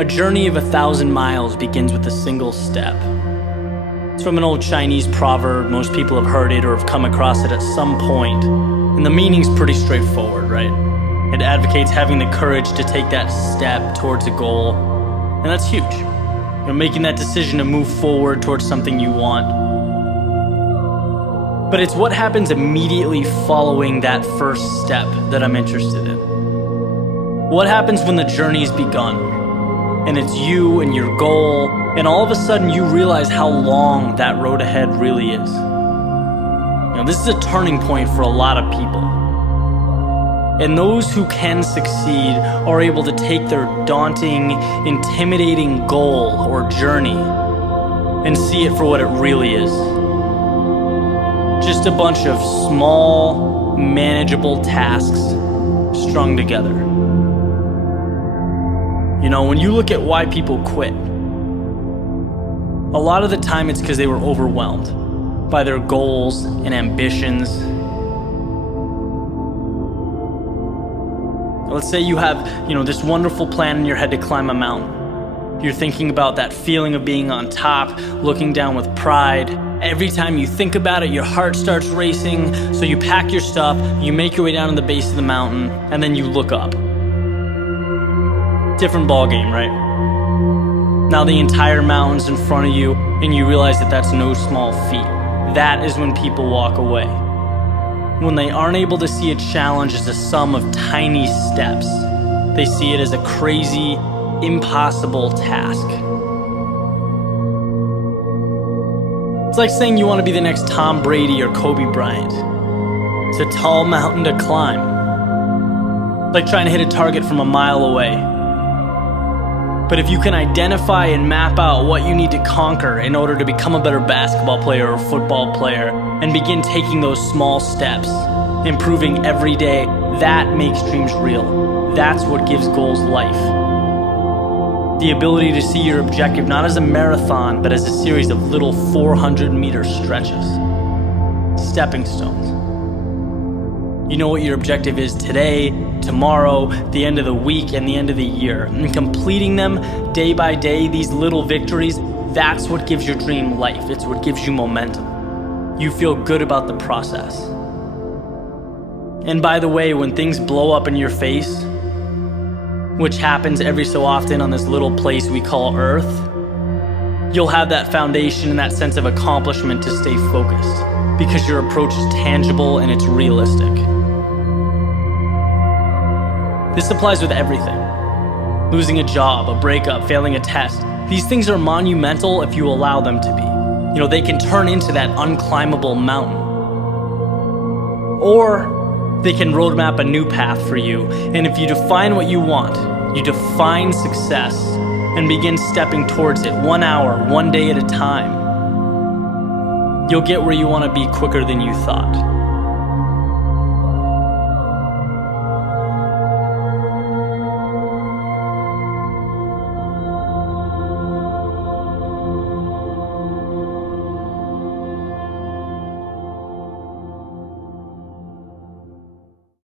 A journey of 1,000 miles begins with a single step. It's from an old Chinese proverb. Most people have heard it or have come across it at some point. And the meaning's pretty straightforward, right? It advocates having the courage to take that step towards a goal. And that's huge. Making that decision to move forward towards something you want. But it's what happens immediately following that first step that I'm interested in. What happens when the journey's begun, and it's you and your goal, and all of a sudden you realize how long that road ahead really is. This is a turning point for a lot of people. And those who can succeed are able to take their daunting, intimidating goal or journey and see it for what it really is. Just a bunch of small, manageable tasks strung together. When you look at why people quit, a lot of the time it's because they were overwhelmed by their goals and ambitions. Let's say you have, this wonderful plan in your head to climb a mountain. You're thinking about that feeling of being on top, looking down with pride. Every time you think about it, your heart starts racing. So you pack your stuff, you make your way down to the base of the mountain, and then you look up. Different ball game, right? Now the entire mountain's in front of you, and you realize that that's no small feat. That is when people walk away. When they aren't able to see a challenge as a sum of tiny steps, they see it as a crazy, impossible task. It's like saying you want to be the next Tom Brady or Kobe Bryant. It's a tall mountain to climb. It's like trying to hit a target from a mile away. But if you can identify and map out what you need to conquer in order to become a better basketball player or football player, and begin taking those small steps, improving every day, that makes dreams real. That's what gives goals life. The ability to see your objective not as a marathon, but as a series of little 400-meter stretches. Stepping stones. You know what your objective is today, tomorrow, the end of the week, and the end of the year. And completing them day by day, these little victories, that's what gives your dream life. It's what gives you momentum. You feel good about the process. And by the way, when things blow up in your face, which happens every so often on this little place we call Earth, you'll have that foundation and that sense of accomplishment to stay focused, because your approach is tangible and it's realistic. This applies with everything. Losing a job, a breakup, failing a test. These things are monumental if you allow them to be. They can turn into that unclimbable mountain. Or they can roadmap a new path for you. And if you define what you want, you define success and begin stepping towards it 1 hour, 1 day at a time, you'll get where you want to be quicker than you thought.